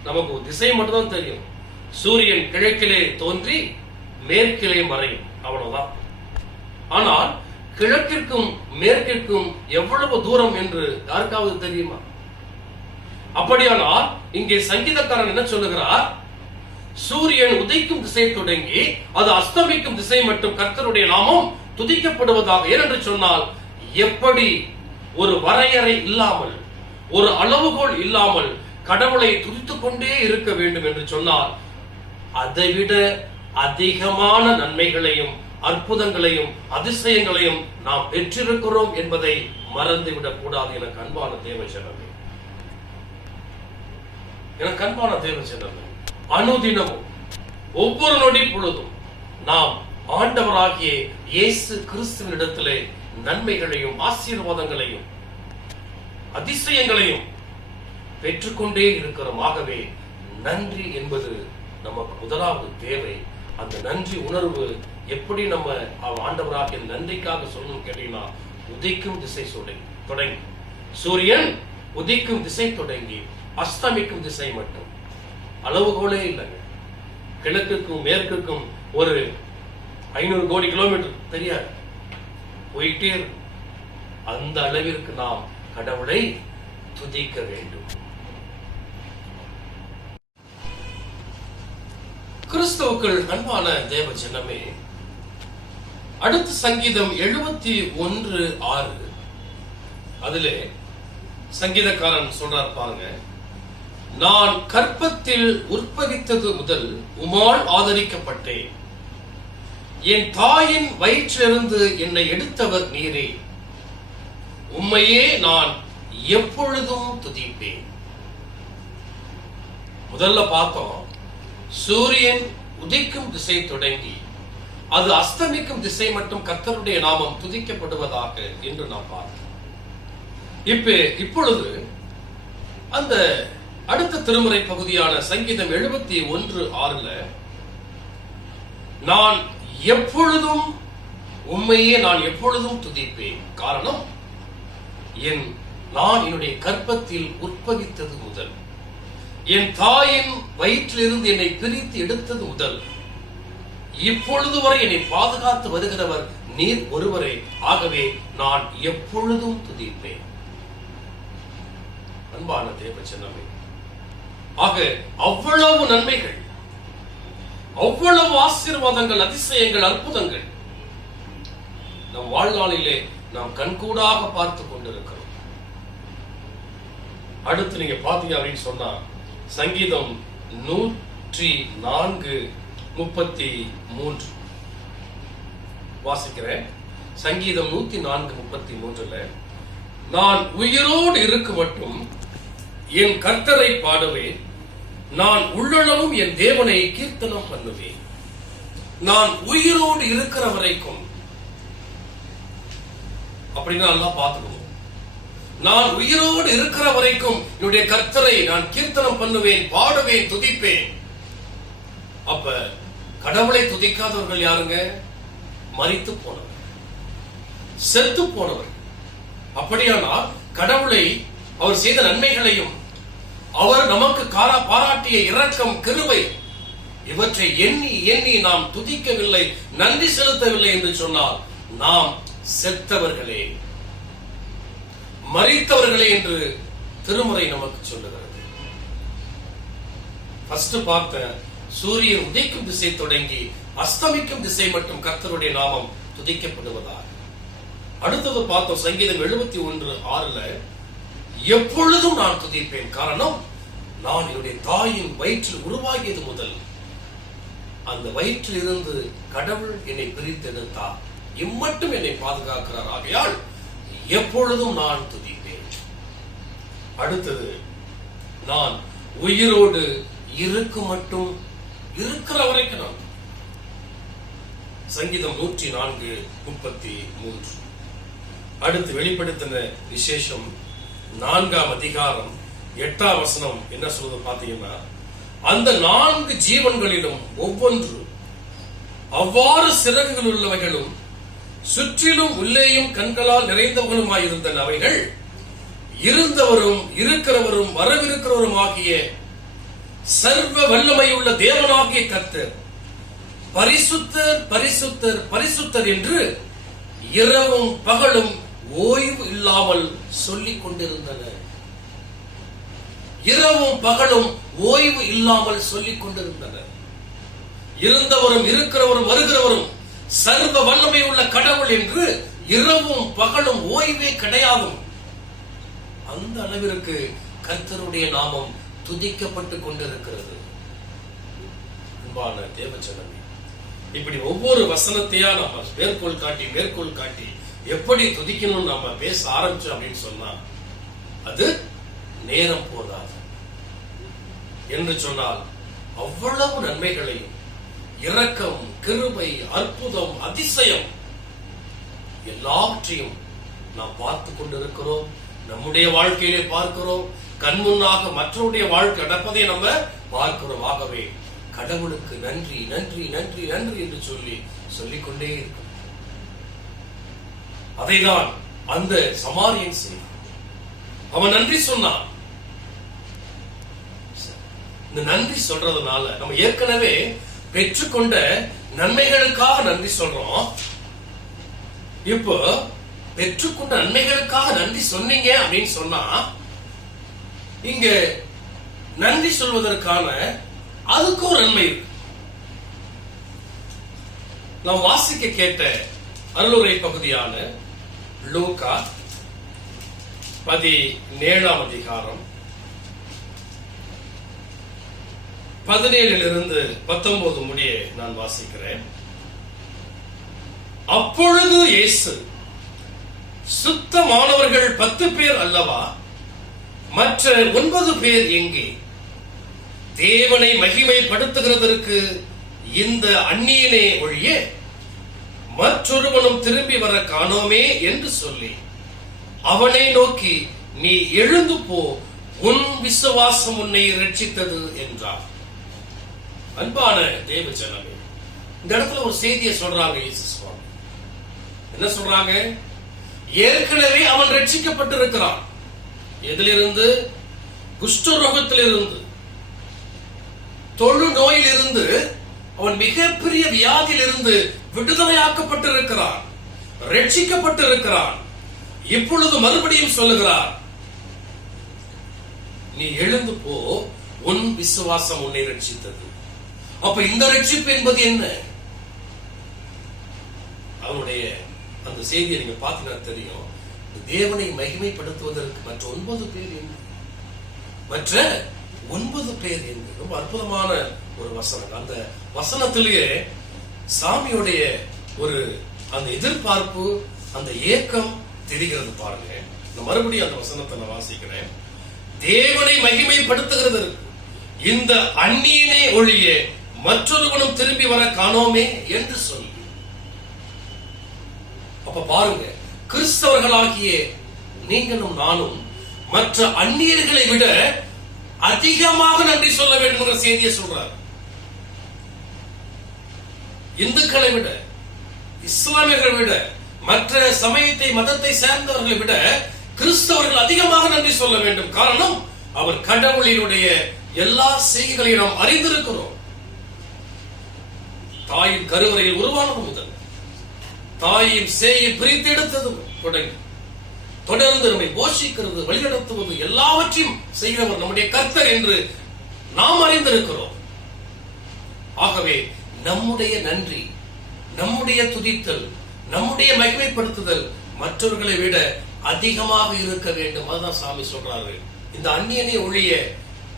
நமக்கு திசை மட்டும் தான் தெரியும். சூரியன் கிழக்கிலே தோன்றி மேற்கிலே மறையும், அவ்வளவுதான். ஆனால் கிழக்கிற்கும் மேற்கிற்கும் எவ்வளவு தூரம் என்று யாருக்காவது தெரியுமா? அப்படியானால் இங்கே சங்கீதக்காரன் என்ன சொல்லுகிறார்? சூரியன் உதைக்கும் திசை தொடங்கி அது அஸ்தமிக்கும் திசை மட்டும் கர்த்தருடைய நாமம் துதிக்கப்படுவதாக. ஏனென்று சொன்னால், எப்படி ஒரு வரையறை இல்லாமல், ஒரு அளவுகோல் இல்லாமல் கடவுளை துதித்துக் கொண்டே இருக்க வேண்டும் என்று சொன்னால், அதைவிட அதிகமான நன்மைகளையும் அற்புதங்களையும் அதிசயங்களையும் நாம் பெற்றிருக்கிறோம் என்பதை மறந்துவிடக் கூடாது. எனக்கு அன்பான தேவஜனமே, எனக்கு அன்பான தேவஜனமே, அனுதினமும் ஒவ்வொரு நொடி பொழுதும் நாம் ஆண்டவராகிய இயேசு கிறிஸ்துவினிடத்திலே நன்மைகளையும் ஆசீர்வாதங்களையும் அதிசயங்களையும் பெற்றுக்கொண்டே இருக்கிறோம். ஆகவே நன்றி என்பது நமக்கு முதலாவது தேவை. அந்த நன்றி உணர்வு எப்படி நம்ம ஆண்டவராகிய நன்றிக்காக சொல்லணும் கேட்டீங்கன்னா, உதிக்கும் திசை தொடங்கி சூரியன் உதிக்கும் திசை தொடங்கி அஸ்தமிக்கும் திசை மட்டும் அளவுகோலே இல்லைங்க. கிழக்குக்கும் மேற்குக்கும் ஒரு 500 கோடி கிலோமீட்டர் தெரியாது, போயிட்டே இருக்கும். அந்த அளவிற்கு நாம் கடவுளை துதிக்க வேண்டும். கிறிஸ்துவுக்குள் அன்பான தேவ ஜனமே, அடுத்த சங்கீதம் 71:6 அதிலே சங்கீதக்காரன் சொல்றார் பாருங்க, நான் கற்பத்தில் உற்பவித்தது முதல் உம்மால் ஆதரிக்கப்பட்டேன், என் தாயின் வயிற்றிலிருந்து என்னை எடுத்தவர் நீரே, உம்மையே நான் எப்பொழுதும் துதிப்பேன். முதல்ல பார்த்தோம், சூரியன் உதிக்கும் திசை தொடங்கி அது அஸ்தமிக்கும் திசை மட்டும் கர்த்தருடைய நாமம் துதிக்கப்படுவதாக என்று நாம் பார்த்தோம். இப்பொழுது அந்த அடுத்த திருமுறை பகுதியான சங்கீதம் 71:6 நான் எப்பொழுதும் உம்மையே நான் எப்பொழுதும் துதிப்பேன். காரணம், நான் என்னுடைய கற்பத்தில் உற்பவித்தது முதல், என் தாயின் வயிற்றிலிருந்து என்னை பிரித்து எடுத்தது முதல் இப்பொழுது வரை என்னை பாதுகாத்து வருகிறவர் நீர் ஒருவரே. ஆகவே நான் எப்பொழுதும் துதிப்பேன். அன்பான தேவஜனமே, ஆக அவ்வளவு நன்மைகள், அவ்வளவு ஆசீர்வாதங்கள், அதிசயங்கள், அற்புதங்கள் நம் வாழ்நாளிலே நாம் கண்கூடாக பார்த்து கொண்டிருக்கிறோம். அடுத்து நீங்க பாத்தீங்க அப்படின்னு சொன்னா சங்கீதம் 104:33 வாசிக்கிறேன். சங்கீதம் 104:33 நான் உயிரோடு இருக்கும் மட்டும் என் கர்த்தரை பாடுவேன், நான் உள்ளளவும் என் தேவனை கீர்த்தனம் பண்ணுவேன். நான் உயிரோடு இருக்கிற வரைக்கும் அப்படின்னா நல்லா பார்த்துக்கணும். நான் உயிரோடு இருக்கிற வரைக்கும் என்னுடைய கர்த்தரை நான் கீர்த்தனம் பண்ணுவேன், பாடுவேன், துதிப்பேன். அப்ப கடவுளை துதிக்காதவர்கள் யாருங்க? மரித்து போனவர், செத்து போனவர். அப்படியானால் கடவுளை, அவர் செய்த நன்மைகளையும், அவர் நமக்கு பாராட்டிய இரக்கம், கிருபை, இவற்றை எண்ணி எண்ணி நாம் துதிக்கவில்லை, நன்றி செலுத்தவில்லை என்று சொன்னால் நாம் செத்தவர்களே, மரித்தவர்களே என்று திருமுறை நமக்கு சொல்லுகிறது. ஃபர்ஸ்ட் பார்த்த சூரியன் உதிக்கும் திசை தொடங்கி அஸ்தமிக்கும் திசை மட்டும் கர்த்தருடைய நாமம் துதிக்கப்படுவதாக. அடுத்தது பார்த்தோம் சங்கீதம் 71:6 எப்பொழுதும் நான் துதிப்பேன். காரணம், நான் என்னுடைய தாயின் வயிற்றில் உருவாகியது முதல், அந்த வயிற்றில் இருந்து கடவுள் என்னை பிரித்தெடுத்தார், இம்மட்டும் என்னை பாதுகாக்கிறார். ஆகையால் எப்பொழுதும் நான் துதிப்பேன். அடுத்தது, நான் உயிரோடு இருக்கும் மட்டும், இருக்கிற வரைக்கும் நான். சங்கீதம் 104:33. அடுத்து வெளிப்படுத்தின விசேஷம் 4ஆம் அதிகாரம் 8ஆம் வசனம் என்ன சொல்றது பாத்தீங்கன்னா, அந்த 4 ஜீவன்களிலும் ஒவ்வொன்று அவ்வாறு சிறகுகள் உள்ளவைகளும் சுற்றிலும் உள்ளேயும் கண்களால் நிறைந்தவர்களுமாயிருந்தன. அவைகள் இருந்தவரும் இருக்கிறவரும் வரவிருக்கிறவரும் ஆகிய சர்வ வல்லமையுள்ள தேவனாகிய கர்த்தர் பரிசுத்தர் பரிசுத்தர் பரிசுத்தர் என்று இரவும் பகலும் ஓய்வு இல்லாமல் சொல்லிக் கொண்டிருந்தன. இரவும் பகலும் ஓய்வு இல்லாமல் சொல்லிக் கொண்டிருந்தன. இருந்தவரும் இருக்கிறவரும் வருகிறவரும் சர்வ வல்லமை உள்ள கடவுள் என்று இரவும் பகலும் ஓய்வே கிடையாது. அந்த அளவிற்கு கர்த்தருடைய நாமம் துதிக்கப்பட்டுக் கொண்டிருக்கிறது. அன்பான தேவஜனமே, இப்படி ஒவ்வொரு வசனத்தையா நம்ம மேற்கோள் காட்டி எப்படி துதிக்கணும் நம்ம பேச ஆரம்பிச்சோம் அப்படின்னு சொன்னா அது நேரம் போதாது. என்று சொன்னால் அவ்வளவு நன்மைகளையும் இரக்கம், கிருபை, அற்புதம், அதிசயம் எல்லாவற்றையும் நாம் பார்த்து கொண்டிருக்கிறோம். நம்முடைய வாழ்க்கையிலே பார்க்கிறோம். கண்முன்னாக மற்றவருடைய வாழ்க்கை நடப்பதை நம்ம பார்க்கிறோம். ஆகவே கடவுளுக்கு நன்றி நன்றி நன்றி நன்றி என்று சொல்லிக்கொண்டே இருக்கும். அதைதான் அந்த சமாரியன் செய்தான். அவன் நன்றி சொன்னான். இந்த நன்றி சொல்றதுனால நம்ம ஏற்கனவே பெற்றுக்கொண்ட நன்மைகளுக்காக நன்றி சொல்றோம். இப்போ பெற்றுக்கொண்ட நன்மைகளுக்காக நன்றி சொன்னீங்க அப்படின்னு சொன்னா இங்க நன்றி சொல்வதற்கான அதுக்கு ஒரு நன்மை இருக்கு. நாம் வாசிக்க கேட்ட அருளுரை பகுதியான லூக்கா 17 அதிகாரம் 17 19 முடிய நான் வாசிக்கிறேன். அப்பொழுது இயேசு, சுத்தமானவர்கள் 10 பேர் அல்லவா, மற்ற 9 பேர் எங்கே? தேவனை மகிமைப்படுத்துகிறதற்கு இந்த அந்நியனே ஒழிய மற்றொருவனும் திரும்பி வர காணோமே என்று சொல்லி அவனை நோக்கி, நீ எழுந்து போ, உன் விசுவாசம் உன்னை ரட்சித்தது என்றார். அன்பான தேவ ஜனமே, இந்த இடத்துல ஒரு செய்தியை சொல்றாங்க இயேசு சுவாமி. என்ன சொல்றாங்க? ஏற்கனவே அவன் ரட்சிக்கப்பட்டிருக்கிறான். எதிலிருந்து? குஷ்டரோகத்திலிருந்து, தொழு நோயிலிருந்து, அவன் மிகப்பெரிய வியாதியிலிருந்து விடுதலையாக்கப்பட்டிருக்கிறான், ரட்சிக்கப்பட்டிருக்கிறான். இப்பொழுது மறுபடியும் சொல்லுகிறார், நீ எழுந்து போ, உன் விசுவாசம் உன்னை ரட்சித்தது. அப்ப இந்த ரட்சிப்பு என்பது என்ன? அவனுடைய அந்த செய்தியை நீங்க பார்த்தீங்கன்னா தெரியும். தேவனை மகிமைப்படுத்துவதற்கு மற்ற 9 பேர் எங்க? மற்ற 9 பேர் எங்க? ரொம்ப அற்புதமான ஒரு வசனம். அந்த வசனத்திலேயே சாமியுடைய ஒரு அந்த எதிர்பார்ப்பு, அந்த ஏக்கம் தெரிகிறது பாருங்க. மறுபடியும் அந்த வசனத்தை நான் வாசிக்கிறேன். தேவனை மகிமைப்படுத்துகிறதற்கு இந்த அந்நியனே ஒழிய மற்றொருவனும் திரும்பி வர காணோமே என்று சொல்லி. அப்ப பாருங்க, கிறிஸ்தவர்களாகிய நீங்களும் நானும் மற்ற அந்நியர்களை விட அதிகமாக நன்றி சொல்ல வேண்டும் என்ற செய்தியை சொல்றார். இந்துக்களை விட, இஸ்லாமியர்களை விட, மற்ற சமயத்தை மதத்தை சேர்ந்தவர்களை விட கிறிஸ்தவர்கள் அதிகமாக நன்றி சொல்ல வேண்டும். காரணம், அவர் கடவுளினுடைய எல்லா செய்திகளையும் நாம் அறிந்திருக்கிறோம். தாயின் கருவறையில் உருவானது முதல் தாயின் சேயை பிரித்து எடுத்தது தொடங்கி தொடர்ந்து நம்மை போஷிக்கிறது, வழிநடத்துவது, எல்லாவற்றையும் செய்கிறவர் நம்முடைய கர்த்தர் என்று நாம் அறிந்திருக்கிறோம். ஆகவே நம்முடைய நன்றி, நம்முடைய துதித்தல், நம்முடைய மகிமைப்படுத்துதல் மற்றவர்களை விட அதிகமாக இருக்க வேண்டும். அதுதான் சாமி சொல்றாரு, இந்த அந்நியனை ஒழிய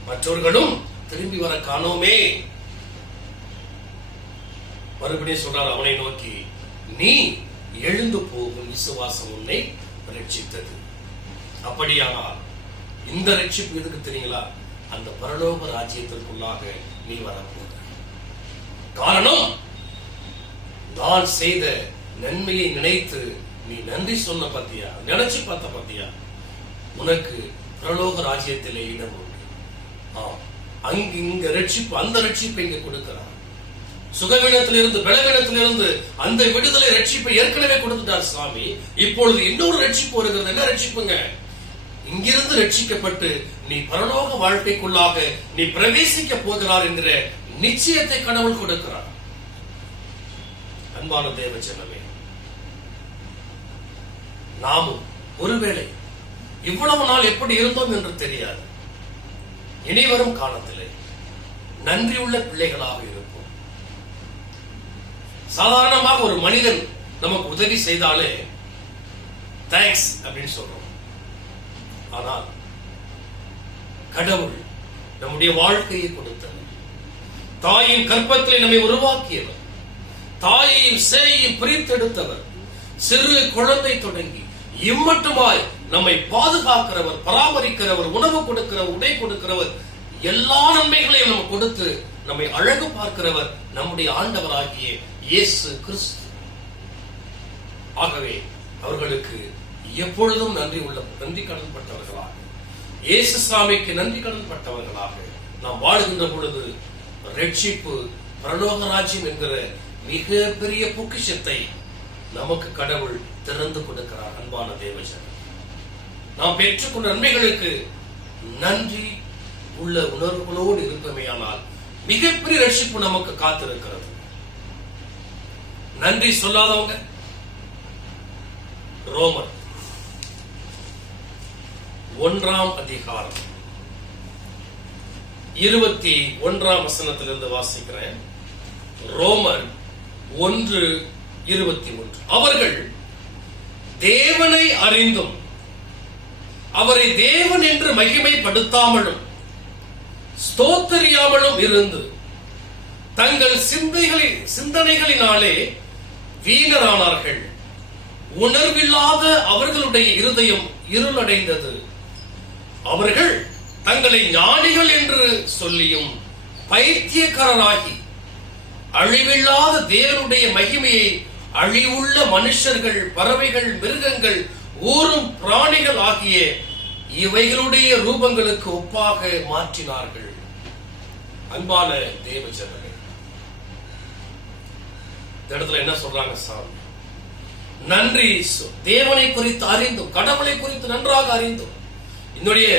மற்றவர்களும் திரும்பி வர காணோமே. மறுபடியும் சொல்றார், அவனை நோக்கி, நீ எழுந்து போகும் விசுவாசம் உன்னை ரட்சித்தது. அப்படியானால் இந்த ரட்சிப்பு எதுக்கு தெரியுங்களா? அந்த பரலோக ராஜ்யத்திற்குள்ளாக நீ வரப்போற. காரணம், நான் செய்த நன்மையை நினைத்து நீ நன்றி சொன்ன பத்தியா, நினைச்சு பார்த்த பத்தியா, உனக்கு பரலோக ராஜ்யத்திலே இடம் உண்டு. அங்கு இங்க ரட்சிப்பு, அந்த ரட்சிப்பை இங்க கொடுக்கிறார். சுகவீனத்திலிருந்து, பலவீனத்திலிருந்து அந்த விடுதலை ரட்சிப்பை ஏற்கனவே கொடுத்துட்டார் சுவாமி. இப்பொழுது இன்னொரு ரட்சிப்பு வருகிறது. என்ன ரட்சிப்புங்க? இங்கிருந்து ரட்சிக்கப்பட்டு நீ பரலோக வாழ்க்கைக்குள்ளாக நீ பிரவேசிக்க போகிறார் என்கிற நிச்சயத்தை கடவுள் கொடுக்கிறார். அன்பான தேவ ஜனமே, நாமும் ஒருவேளை இவ்வளவு நாள் எப்படி இருந்தோம் என்று தெரியாது. இனி வரும் காலத்திலே நன்றியுள்ள பிள்ளைகளாக இருப்போம். சாதாரணமாக ஒரு மனிதன் நமக்கு உதவி செய்தாலே தேங்க்ஸ் அப்படின்னு சொல்றோம். ஆனால் கடவுள் நம்முடைய வாழ்க்கையை கொடுத்தவர், தாயின் கற்பத்திலே நம்மை உருவாக்கியவர், தாயையும் சேயையும் பிரித்தெடுத்தவர், சிறு குழந்தை தொடங்கி இம்மட்டுமாய் நம்மை பாதுகாக்கிறவர், பராமரிக்கிறவர், உணவு கொடுக்கிறவர், உடை கொடுக்கிறவர், எல்லா நன்மைகளையும் நம்ம கொடுத்து நம்மை அழகு பார்க்கிறவர் நம்முடைய ஆண்டவராகிய இயேசு கிறிஸ்து. ஆகவே அவர்களுக்கு எப்பொழுதும் நன்றி கடன்பட்டவர்களாக, இயேசு சாமிக்கு நன்றி கடன்பட்டவர்களாக நாம் வாழ்கின்ற பொழுது ரட்சிப்பு, பரலோக ராஜ்யம் என்கிற மிக பெரிய பொக்கிஷத்தை நமக்கு கடவுள் திறந்து கொடுக்கிறார். அன்பான தேவஜன், நாம் பெற்றுக்கொண்ட நன்மைகளுக்கு நன்றி உள்ள உணர்வுகளோடு இருப்பமையானால் மிகப்பெரிய ரட்சிப்பு நமக்கு காத்திருக்கிறது. நன்றி சொல்லாதவங்க ரோமர் 1ஆம் அதிகாரம் 21ஆம் வசனத்திலிருந்து வாசிக்கிறேன். ரோமர் 1:21. அவர்கள் தேவனை அறிந்தும் அவரை தேவன் என்று மகிமைப்படுத்தாமலும் ஸ்தோத்தரியாமலும் இருந்து தங்கள் சிந்தனைகளினாலே வீணரானார்கள். உணர்வில்லாத அவர்களுடைய இருதயம் இருளடைந்தது. அவர்கள் தங்களை ஞானிகள் என்று சொல்லியும் பைத்தியக்காரராகி அழிவில்லாத தேவனுடைய மகிமையை அழிவுள்ள மனுஷர்கள், பறவைகள், மிருகங்கள், ஊரும் பிராணிகள் ஆகிய இவைகளுடைய ரூபங்களுக்கு ஒப்பாக மாற்றினார்கள். அன்பான தேவஜனமே, இந்த இடத்துல என்ன சொல்றாங்க சாமி? நன்றி, தேவனை குறித்து அறிந்தும் கடவுளை குறித்து நன்றாக அறிந்தும் என்னுடைய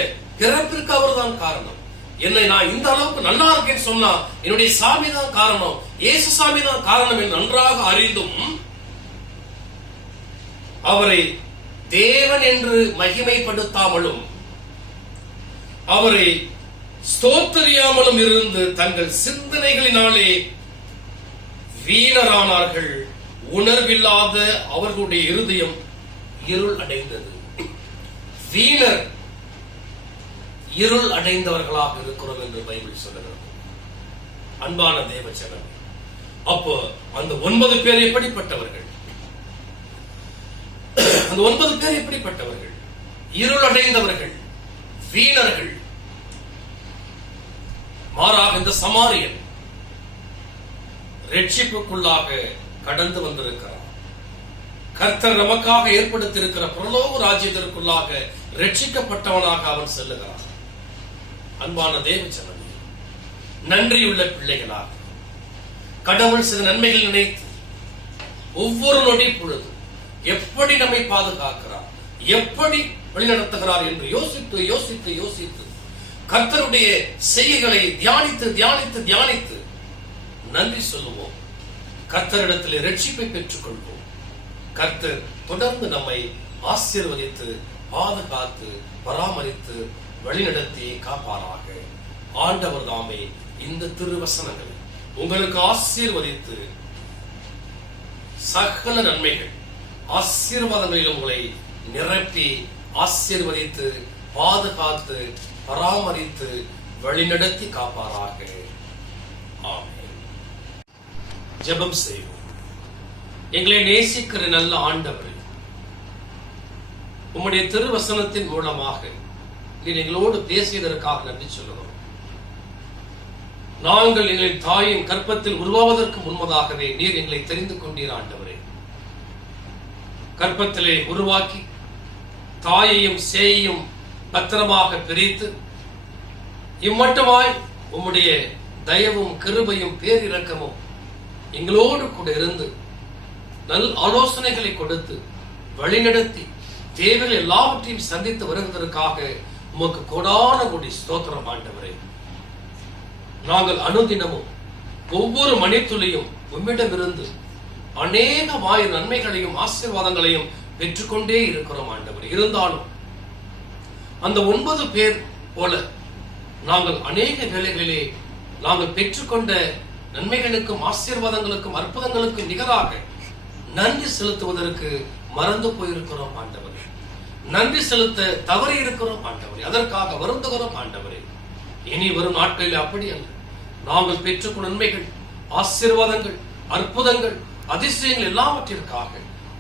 பிறப்பிற்கு அவர் தான் காரணம், என்னை நான் இந்த அளவுக்கு நல்லா இருக்கேன்னு சொன்னா என்னுடைய சாமி தான் காரணம், இயேசு சாமி தான் காரணம் என்று நன்றாக அறிந்தும் அவரை தேவன் என்று மகிமைப்படுத்தாமலும் அவரை ஸ்தோத்தரியாமலும் இருந்து தங்கள் சிந்தனைகளினாலே வீணரானார்கள். உணர்வில்லாத அவர்களுடைய இருதயம் இருள் அடைந்தது. வீணர், இருள் அடைந்தவர்களாக இருக்கிறோம் என்று பைபிள் சொல்லுகிறது. அன்பான தேவஜனம், அப்போ அந்த 9 பேர் எப்படிப்பட்டவர்கள்? அந்த 9 பேர் எப்படிப்பட்டவர்கள்? இருள் அடைந்தவர்கள், வீணர்கள். மாறாக இந்த சமாரியன் ரட்சிப்புக்குள்ளாக கடந்து வந்திருக்கிறார். கர்த்தர் நமக்காக ஏற்படுத்தியிருக்கிற பரலோக ராஜ்யத்திற்குள்ளாக ரட்சிக்கப்பட்டவனாக அவன் செல்லுகிறான். அன்பான தேவஜனமே, நன்றியுள்ள பிள்ளைகளாக கடவுள் சில நன்மைகள் நினைத்து ஒவ்வொரு நொடி பொழுது எப்படி நம்மை பாதுகாக்கிறார், எப்படி வழிநடத்துகிறார் என்று யோசித்து யோசித்து யோசித்து கர்த்தருடைய செய்கைகளை தியானித்து தியானித்து தியானித்து நன்றி சொல்லுவோம். கர்த்தரிடத்தில் ரட்சிப்பை பெற்றுக் கொள்வோம். கர்த்தர் தொடர்ந்து நம்மை ஆசீர்வதித்து பாதுகாத்து பராமரித்து வழிநடத்தி காப்பாராக. ஆண்டவர் தாமே இந்த திருவசனங்களை உங்களுக்கு ஆசீர்வதித்து சகல நன்மைகள் ஆசீர்வாதங்களில் உங்களை நிரப்பி ஆசீர்வதித்து பாதுகாத்து பராமரித்து வழிநடத்தி காப்பாராக. ஆமென். ஜெபம் செய்வோம். எங்களை நேசிக்கிற நல்ல ஆண்டவரே, உம்முடைய திருவசனத்தின் மூலமாக நீர் எங்களோடு பேசியதற்காக நன்றி சொல்லுகிறோம். நாங்கள் எங்களின் தாயின் கற்பத்தில் உருவாவதற்கு முன்பதாகவே நீர் எங்களை தெரிந்து கொண்டீர் ஆண்டவரே. கற்பத்திலே உருவாக்கி தாயையும் சேயையும் பத்திரமாக பிரித்து இம்மட்டுமாய் உம்முடைய தயவும் கிருபையும் பேரிரக்கமும் எங்களோடு கூட இருந்து நல் ஆலோசனைகளை கொடுத்து வழிநடத்தி தேவைகள் எல்லாவற்றையும் சந்தித்து வருவதற்காக உமக்கு கோடான கோடி ஸ்தோத்திரம் ஆண்டவரே. நாங்கள் அனுதினமும் ஒவ்வொரு மணித்துளியும் உம்மிடமிருந்து அநேகமாய நன்மைகளையும் ஆசீர்வாதங்களையும் பெற்றுக்கொண்டே இருக்கிறோம் ஆண்டவரே. இருந்தாலும் அந்த 9 பேர் போல நாங்கள் அநேக வேளைகளிலே நாங்கள் பெற்றுக்கொண்ட நன்மைகளுக்கும் ஆசீர்வாதங்களுக்கும் அற்புதங்களுக்கும் நிகராக நன்றி செலுத்துவதற்கு மறந்து போயிருக்கிறோம் ஆண்டவரே. நன்றி செலுத்த தவறி இருக்கிறோம் ஆண்டவரே. அதற்காக வருந்துகிறோம் ஆண்டவரே. இனி வரும் நாட்களில் அப்படி அல்ல. நாங்கள் பெற்றுக்கொண்ட நன்மைகள் ஆசீர்வாதங்கள் அற்புதங்கள், அதிசயங்கள் எல்லாவற்றிற்காக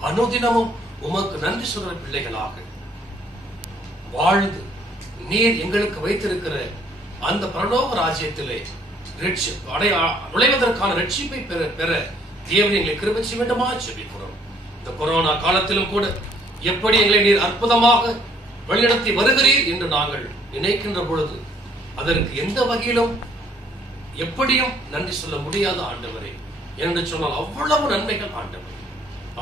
அனுதினமும் உமக்கு நன்றி சொல்ற பிள்ளைகளாக வாழ்ந்து நீர் எங்களுக்கு வைத்திருக்கிற அந்த பரலோக ராஜ்யத்திலே நுழைவதற்கான ரட்சிப்பை பெற தேவன் எங்களை கிருபை செய்ய வேண்டுமா ஜெபிக்கிறோம். இந்த கொரோனா காலத்திலும் கூட எப்படி எங்களை நீர் அற்புதமாக வழிநடத்தி வருகிறீர் என்று நாங்கள் நினைக்கின்ற பொழுது அதற்கு எந்த வகையிலும் எப்படியும் நன்றி சொல்ல முடியாத ஆண்டவரே என்று சொன்னால் அவ்வளவு நன்மைகள் ஆண்டவரே.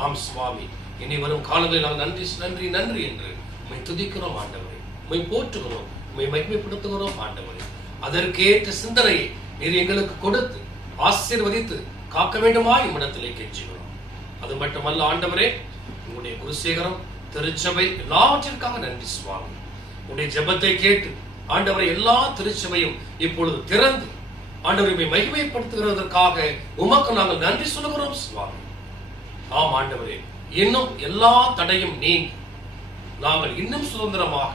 ஆம் சுவாமி, இனி வரும் காலங்களில் நாங்கள் நன்றி நன்றி நன்றி என்று உம்மை துதிக்கிறோம் ஆண்டவரே, உம்மை போற்றுகிறோம், உம்மை மகிமைப்படுத்துகிறோம் ஆண்டவரே. அதற்கேற்ற சிந்தனையை நீர் எங்களுக்கு கொடுத்து ஆசீர்வதித்து காக்க வேண்டுமா இம்மிடத்திலே கெஞ்சுகிறோம். அது மட்டுமல்ல ஆண்டவரே, உங்களுடைய குருசேகரம் திருச்சபை எல்லாவற்றிற்காக நன்றி சுவாமி. உங்களுடைய ஜெபத்தை கேட்டு ஆண்டவரை எல்லா திருச்சபையும் இப்பொழுது திறந்து ஆண்டவரை மகிமைப்படுத்துகிறதற்காக உமக்கு நாங்கள் நன்றி சொல்லுகிறோம் சுவாமி. ஆம் ஆண்டவரே, இன்னும் எல்லா தடையும் நீங்கி நாங்கள் இன்னும் சுதந்திரமாக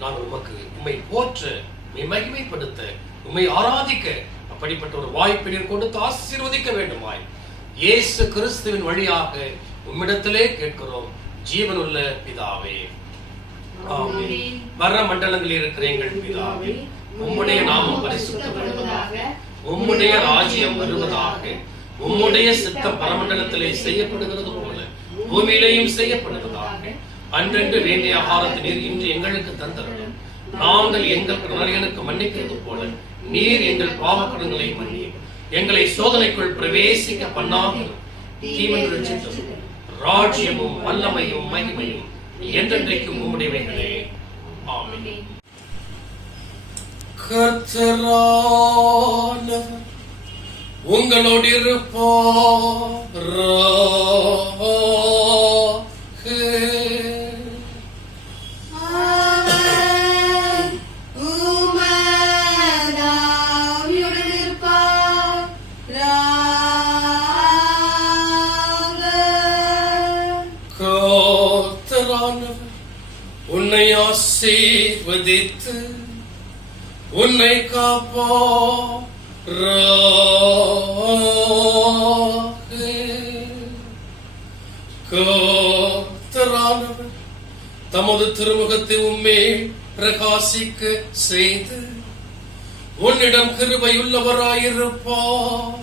நாங்கள் உம்மை போற்ற, உம்மை மகிமைப்படுத்த, உம்மை ஆராதிக்க அப்படிப்பட்ட ஒரு வாய்ப்பை கொடுத்து ஆசீர்வதிக்க வேண்டுமாய் இயேசு கிறிஸ்துவின் வழியாக உம்மிடத்திலே கேட்கிறோம் ஜீவனுள்ள பிதாவே. ஆமென். வர மண்டலங்களில் இருக்கிற எங்கள் பிதாவே, உம்முடைய நாமம் பரிசுத்தப்படுவதாக, உம்முடைய ராஜ்யம் வருவதாக, உம்முடைய சித்தம் பரமண்டலத்திலே செய்யப்படுகிறது போல பூமியிலேயும் செய்யப்படுவதாக. அன்றென்று வேண்டிய ஆகாரத்தை நீர் இன்று எங்களுக்கு தந்தருளும். நாங்கள் எங்கள் கடன்களுக்கு மன்னிக்கிறது போல நீர் எங்கள் பாவக்கடன்களை மன்னியும். எங்களை சோதனைக்குள் பிரவேசிக்க பண்ணாமல் தீமைகள் ரட்சித்தும் ராஜ்யமும் வல்லமையும் மகிமையும் என்றென்றைக்கும் உம்முடையவைகளே. ஆமென். கர்த்தரானவர் உங்களோடு உன்னை ஆசீர்வதித்து உன்னை காப்பாராக. கர்த்தரானவர் தமது திருமுகத்தை உம்மேல் பிரகாசிக்க செய்து உன்னிடம் கிருபையுள்ளவராயிருப்பார்.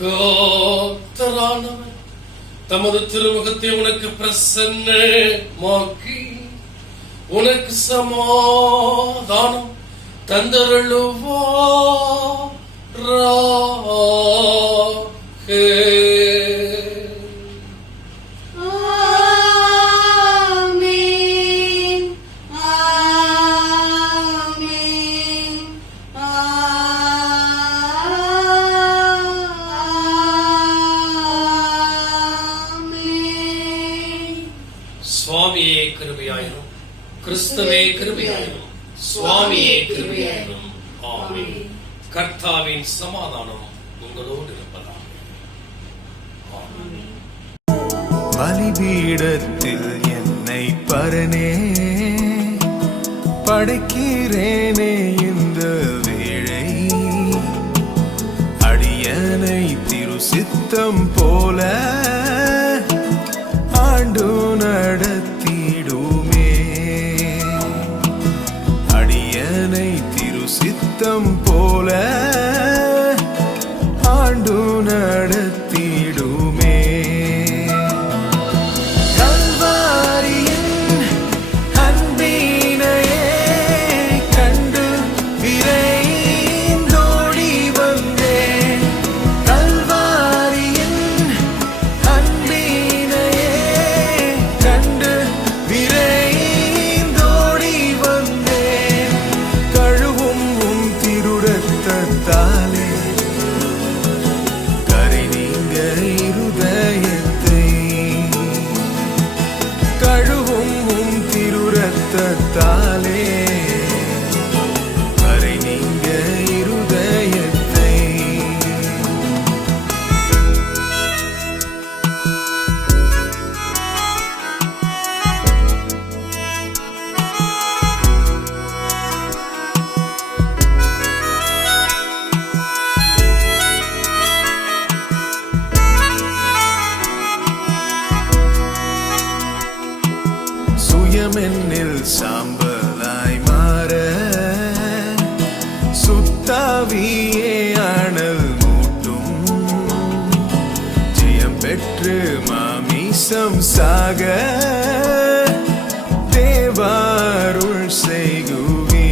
கர்த்தரானவர் தமது திருமுகத்தை உனக்கு பிரசன்னமாக்கி உனக்கு சமாதானம் தந்தருளுவார். சுவாமியே கிருபையாயிரும், கிறிஸ்துவே கிருபையாயிரும், சுவாமியே கிருபையாயிரும். ஆமென். கர்த்தாவின் சமாதானம் உங்களோடு இருப்பதாக. ஆமென். பலிபீடத்தில் என்னை பரனே படைக்கிறேனே இந்த வேளை, அடியனை திரு சித்தம் போல ஆண்டு நடத்திடுமே. அடியனை திரு சித்தம் போல ஆண்டு நடத்திடுமே. கல்வாரியின் அன்பினையே கண்டு விரைந்தோடி வந்தேன். கல்வாரியின் அன்பினையே கண்டு விரைந்தோடி வந்தேன். கழுவும் உம் திருரத்தத்தால் ஆவியே அனல் மூட்டும், ஜெயம் பெற்று மாமிசம் சாக தேவாருள் செய்குவி.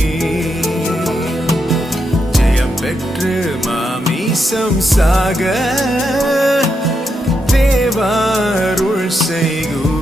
ஜெயம் பெற்று மாமிசம் சாக தேவாருள் செய்குவி.